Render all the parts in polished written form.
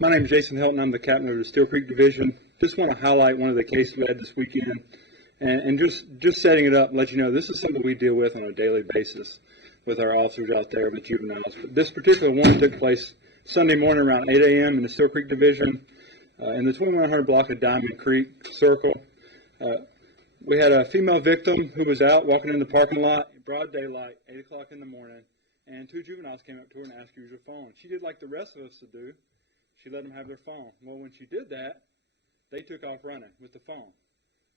My name is Jason Helton. I'm the captain of the Steel Creek Division. Just want to highlight one of the cases we had this weekend, and just setting it up, let you know this is something we deal with on a daily basis with our officers out there with juveniles. But this particular one took place Sunday morning around 8 a.m. in the Steel Creek Division in the 2100 block of Diamond Creek Circle. We had a female victim who was out walking in the parking lot in broad daylight, 8 o'clock in the morning, and two juveniles came up to her and asked her to use her phone. She did like the rest of us would do. She let them have their phone. Well, when she did that, they took off running with the phone.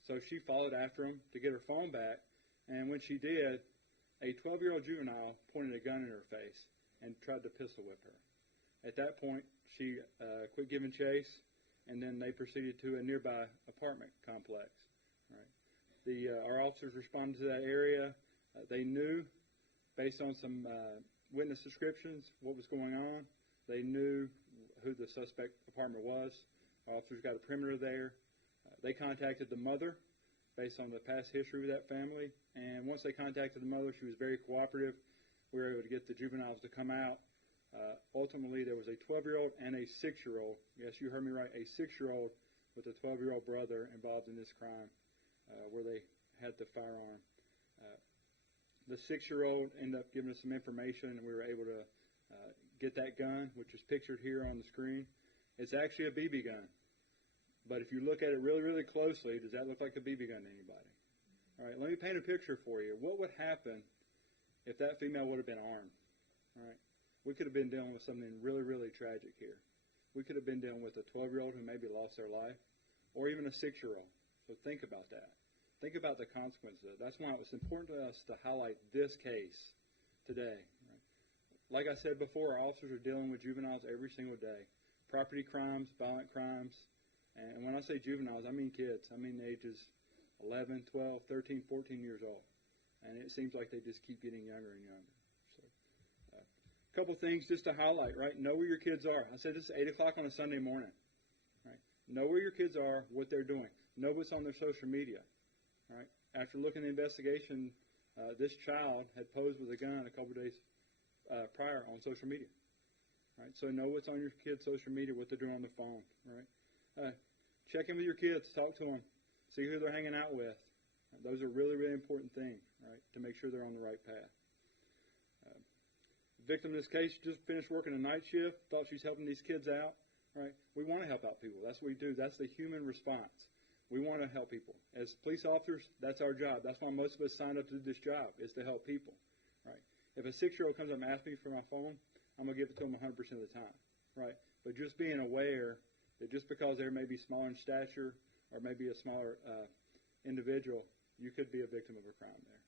So she followed after them to get her phone back, and when she did, a 12-year-old juvenile pointed a gun in her face and tried to pistol whip her. At that point, she quit giving chase, and then they proceeded to a nearby apartment complex. Right. Our officers responded to that area. They knew, based on some witness descriptions, what was going on. They knew who the suspect apartment was. Our officers got a perimeter there. They contacted the mother based on the past history with that family. And once they contacted the mother, she was very cooperative. We were able to get the juveniles to come out. Ultimately, there was a 12-year-old and a 6-year-old. Yes, you heard me right, a 6-year-old with a 12-year-old brother involved in this crime where they had the firearm. The 6-year-old ended up giving us some information, and we were able to get that gun, which is pictured here on the screen. It's actually a BB gun. But if you look at it really, really closely, does that look like a BB gun to anybody? All right, let me paint a picture for you. What would happen if that female would have been armed? All right, we could have been dealing with something really, really tragic here. We could have been dealing with a 12-year-old who maybe lost their life, or even a 6-year-old. So think about that. Think about the consequences of it. That's why it was important to us to highlight this case today. Right? Like I said before, our officers are dealing with juveniles every single day. Property crimes, violent crimes. And when I say juveniles, I mean kids. I mean ages 11, 12, 13, 14 years old. And it seems like they just keep getting younger and younger. So, a couple things just to highlight, right? Know where your kids are. I said this is 8 o'clock on a Sunday morning. Right? Know where your kids are, what they're doing. Know what's on their social media. Right? After looking at the investigation, this child had posed with a gun a couple days prior on social media. Right? So know what's on your kids' social media, what they're doing on the phone. Right? Check in with your kids, talk to them, see who they're hanging out with. Those are really, really important things, right, to make sure they're on the right path. Victim in this case just finished working a night shift, thought she's helping these kids out. Right? We want to help out people. That's what we do. That's the human response. We want to help people. As police officers, that's our job. That's why most of us signed up to do this job, is to help people. Right? If a 6-year-old comes up and asks me for my phone, I'm going to give it to them 100% of the time. Right? But just being aware that just because they may be smaller in stature or maybe a smaller individual, you could be a victim of a crime there.